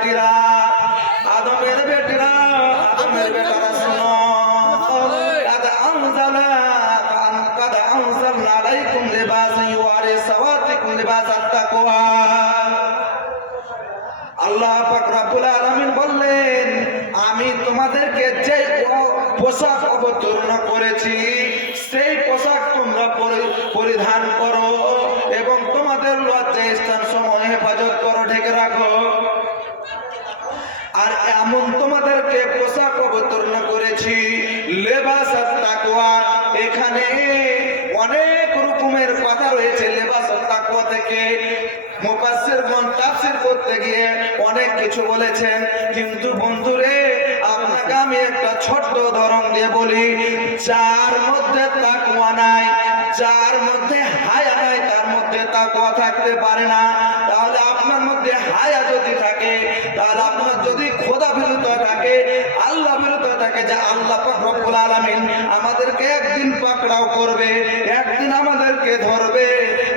বেটিরা, আদমের বেটিরা, আদমের বেটারা শুনো, قد أنزلنا عليكم لباسا يواري سواتكم لباس التقوى। আল্লাহ পাক রব্বুল আলামিন বললেন, আমি তোমাদেরকে যে পোশাক অবতীর্ণ করেছি সেই পোশাক তোমরা পরিধান করো এবং তোমাদের লজ্জা স্থান সমূহ হেফাজত করো, ঢেকে রাখো। আর এমন তোমাদেরকে পোশাক অবতীর্ণ করেছি লেবাস তাকওয়া। এখানে অনেক রকমের কথা রয়েছে লেবাস তাকওয়া থেকে। মুফাসসিরগণ তাফসীর করতে গিয়ে অনেক কিছু বলেছেন, কিন্তু বন্ধুরে আপনাকে আমি একটা ছোট্ট উদাহরণ দিয়ে বলি। যার মধ্যে তাকওয়া নাই, যার মধ্যে হায়া নাই, তার মধ্যে তাকওয়া থাকতে পারে না। তাহলে আপনার মধ্যে হায়া যদি থাকে, তাহলে আপনার যদি খোদা বিরুদ্ধ থাকে, আল্লাহ বিরুদ্ধ থাকে, যে আল্লাহ পাক রব্বুল আলামিন আমাদেরকে একদিন পাকড়াও করবে, একদিন আমাদেরকে ধরবে,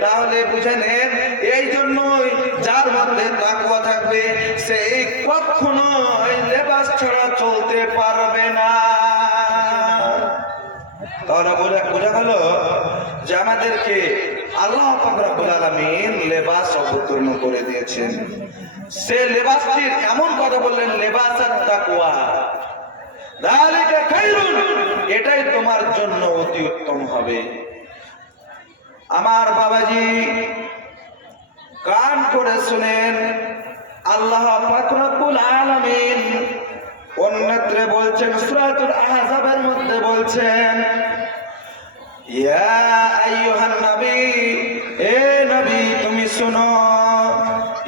তাহলে বুঝে নেন এই জন্যই যার মধ্যে তাকওয়া থাকবে সে কখনোই লেবাস ছাড়া চলতে পারবে না। তাহলে বোঝা গেল যে আমাদেরকে আল্লাহ পাক রব্বুল আলামিন লেবাস অবতীর্ণ করে দিয়েছেন। সে লেবাসটির এমন কথা বললেন, লেবাসাত তাকওয়া যালিকা খায়রুন, এটাই তোমার জন্য অতি উত্তম হবে। আমার বাবাজি কান করে শুনেন, আল্লাহ পাক রব্বুল আলামিন অন্যত্র বলছেন, সূরাতুল আহজাবের মধ্যে বলছেন, ইয়া আইয়ুহান নবী, এ নবী তুমি শুনো,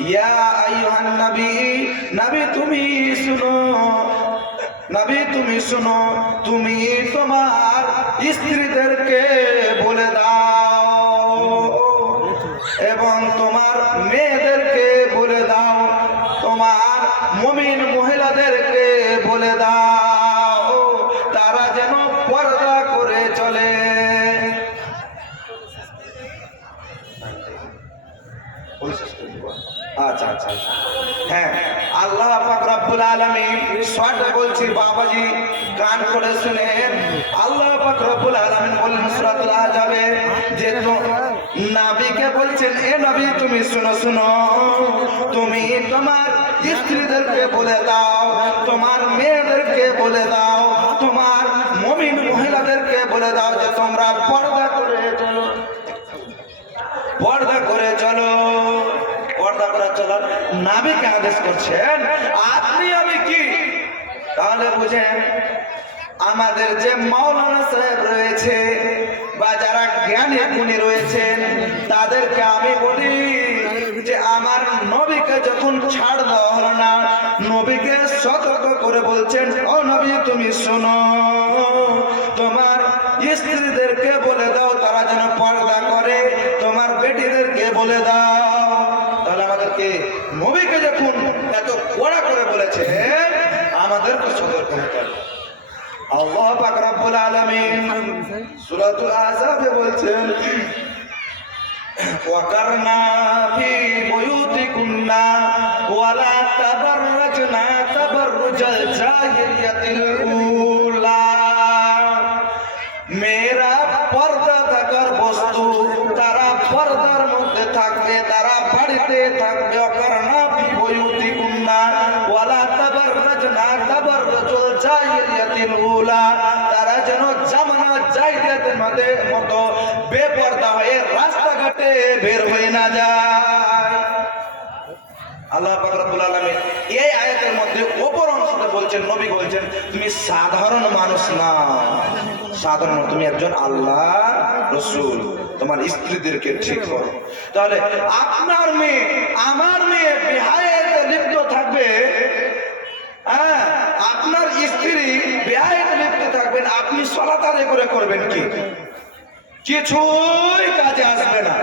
ইয়া আইয়ুহান নবী, নবী তুমি শুনো, নবী তুমি শুনো, তুমি তোমার স্ত্রীদেরকে বলে দাও এবং তোমার মেয়েদেরকে বলে দাও, তোমার মুমিন মহিলাদেরকে বলে দাও তারা যেন পর্দা করে চলে। আচ্ছা আচ্ছা, হ্যাঁ, আল্লাহ পাক রব্বুল আলামিন শর্ট বলছি বাবাজি কান করে শুনেন। আল্লাহ পাক রব্বুল আলামিন বলেন সূরাতুল আহজাবে যে নবীকে বলছেন, এ নবী তুমি শুনো শুনো, তুমি তোমার স্ত্রীদেরকে বলে দাও, তোমার মেয়েদেরকে বলে দাও, তোমার মুমিন মহিলাদেরকে বলে দাও যে তোমরা পর্দা করে চলো, পর্দা করে চলো, পর্দা করে চলো। নবীকে আদেশ করছেন, আপনি আমি কি? তাহলে বুঝেন আমাদের যে মাওলানা সাহেব রয়েছে বা যারা জ্ঞানী গুণী রয়েছেন তাদেরকে আমি বলি যে আমার নবীকে যখন ছাড় দেওয়া হলো না, নবীকে সতর্ক করে বলছেন, ও নবী তুমি শোনো, তোমার স্ত্রীদেরকে বলে দাও তারা যেন পর্দা করে, তোমার বেটিদেরকে বলে দাও। তাহলে আমাদেরকে নবীকে যখন এত কড়া করে বলেছে আমাদেরকে সতর্ক হতে হবে। আল্লাহ পাক রব্বুল আলামিন সূরাতুল আহজাবে বলছেন, ওয়াকারনা ফি বুয়ুতিকুন্না ওয়ালা তাবাররাজনা তাবাররুজাল জাহিলিয়াতিল উলা। মেয়েরা পর্দা থাকার বস্তু, তারা পর্দার মধ্যে থাকবে, তারা বাড়িতে থাকবে। ওয়াকারনা ফি বুয়ুতিকুন্না ওয়ালা তাবাররাজনা তাবাররুজাল জাহিলিয়াতিল উলা, তারা যেন জামানা জাহিলিয়াতের মতো বেপর্দা হয়ে রাস্তাঘাটে বের হয়ে না যায়। আল্লাহ পাক রব্বুল আলামিন এই আয়াতের মধ্যে অপর অংশতে বলছেন, নবী বলছেন তুমি সাধারণ মানুষ না, সাধারণ তুমি একজন আল্লাহ রাসূল, তোমার স্ত্রীদেরকে ঠিক করো। তাহলে আপনার মেয়ে আমার মেয়ে বেহায়াতে লিপ্ত থাকবে, হ্যাঁ, আপনার স্ত্রী বেহায়াতে লিপ্ত থাকবেন, আপনি সালাত আদায় করে করবেন কি? কিছুই কাজে আসবে না।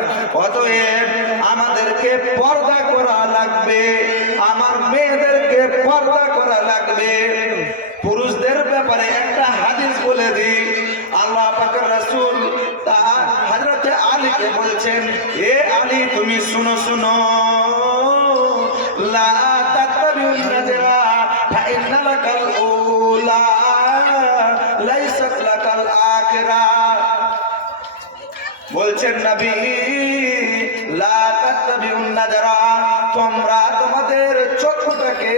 অতএব আমাদেরকে পর্দা করা লাগবে, আমার মেয়েদেরকে পর্দা করা লাগবে। পুরুষদের ব্যাপারে একটা হাদিস বলে দিই, আল্লাহ পাকের রাসূল তা হযরত আলীকে বলছেন, এ আলী তুমি শুনো শুনো, লা তাত্তাবিউন উলা লাইসাত লাকাল আখিরা। বলছেন নবী লা তাত্তাবিউন নাজরা, তোমরা তোমাদের চক্ষুটাকে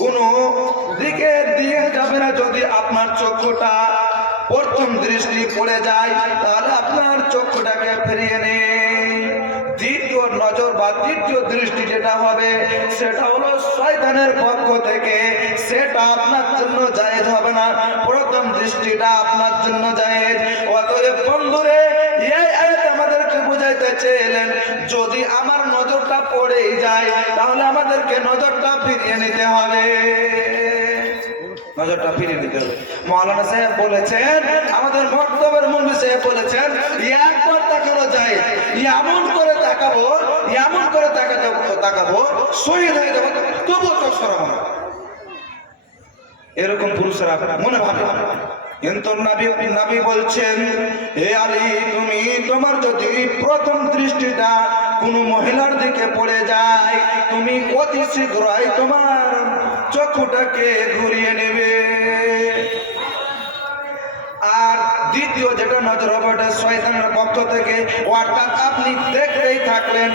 কোনো দিকে দিয়ে যাবে না। যদি আপনার চক্ষুটা প্রথম দৃষ্টি পড়ে যায় তাহলে আপনার চক্ষুটাকে ফিরিয়ে নিন। দ্বিতীয় নজর বা তৃতীয় দৃষ্টি যেটা হবে সেটা হলো শয়তানের পক্ষ থেকে, সেটা আপনার জন্য জায়েজ হবে না। প্রথম দৃষ্টিটা আপনার জন্য জায়েজ। অতএব বন্ধুরে, এই আয়াত আমাদেরকে বুঝাইতে চেয়েলেন যদি আমার নজরটা পড়েই যায় তাহলে আমাদেরকে নজরটা ফিরিয়ে নিতে হবে, নজরটা ফিরিয়ে নিতে হবে। মাওলানা সাহেব বলেছেন, আমাদের মক্তবের মুফতি সাহেব বলেছেন, একবার তাকানো যায়, এমন করে তাকাবো, এমন করে তাকাবো শহীদ হয়ে যাবো, তবুও চোখ সরাবো না। এরকম পুরুষরা মনে ভাবে। কিন্তু নবী বলছেন, হে আলী, তুমি তোমার যদি প্রথম দৃষ্টিটা কোনো মহিলার দিকে পড়ে যায় তুমি অতি শীঘ্রই তোমার চক্ষুটাকে ঘুরিয়ে নেবে। আর দ্বিতীয় যেটা নজর হবে ওটা শয়তানের পক্ষ থেকে, অর্থাৎ আপনি দেখতেই থাকলেন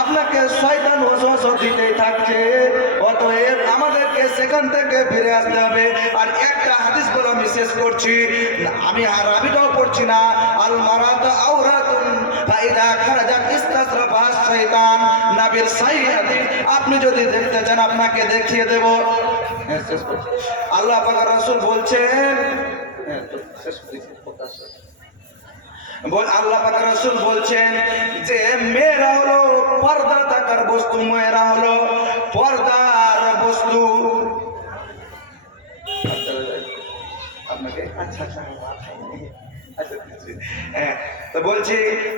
আপনাকে শয়তান ওয়াসওয়াসা দিতেই থাকছে। অতএব আমাদেরকে সেখান থেকে ফিরে আসতে হবে। আর একটা হাদিস বলে আমি শেষ করছি, আমি আরবিটাও পড়ছি না। আল মারাতু আওরাতুন ফাইদা খারাজাত ইস্তাসরাফা শাইতান, নবীর সহিহ হাদিস। আপনি যদি দেখতে চান আপনাকে দেখিয়ে দেব। আল্লাহ পাক রাসূল বলছেন, আল্লাহ পাক রাসূল বলছেন যে মেয়েরা হলো পর্দা থাকার বস্তু, মেয়েরা হলো পর্দার বস্তু। আপনাকে তো বলছি,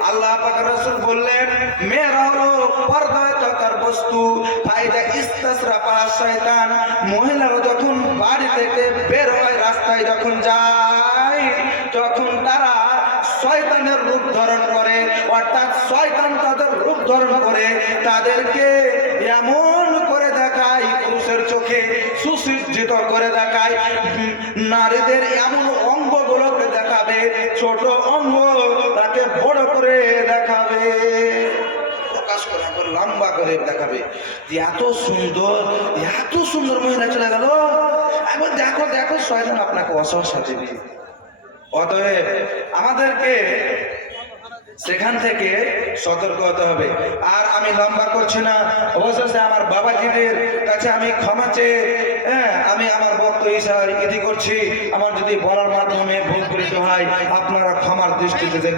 আল্লাহ পাক রাসূল বললেন মেয়েরা হলো পর্দায় থাকার বস্তু। ফাইদা ইস্তাসরাফা শয়তান, মহিলারা যখন বাড়ি থেকে বের হয়, রাস্তায় যখন যায়, তখন তারা শয়তানের রূপ ধারণ করে। অর্থাৎ শয়তান তাদের রূপ ধারণ করে তাদেরকে এমন করে দেখায়, পুরুষের চোখে সুসজ্জিত করে দেখায়। নারীদের এমন অঙ্গগুলোকে দেখাবে, ছোট অঙ্গ তাকে বড় করে দেখাবে, প্রকাশ করে লম্বা করে দেখাবে। এত সুন্দর মহিলা চলে গেল, এবার দেখো দেখো শয়তান আপনাকে ওয়াসওয়াসা দেবে। অতএব আমাদেরকে সেখান থেকে সতর্ক হতে হবে। আর আমি লম্বা করছি না, অবশেষে আমার বাবাজিদের কাছে আমি ক্ষমা চেয়ে আমি আমার বক্তব্য ইতি করছি। আমার যদি বলার মাধ্যমে ভুল করিত হয় আপনারা ক্ষমার দৃষ্টিতে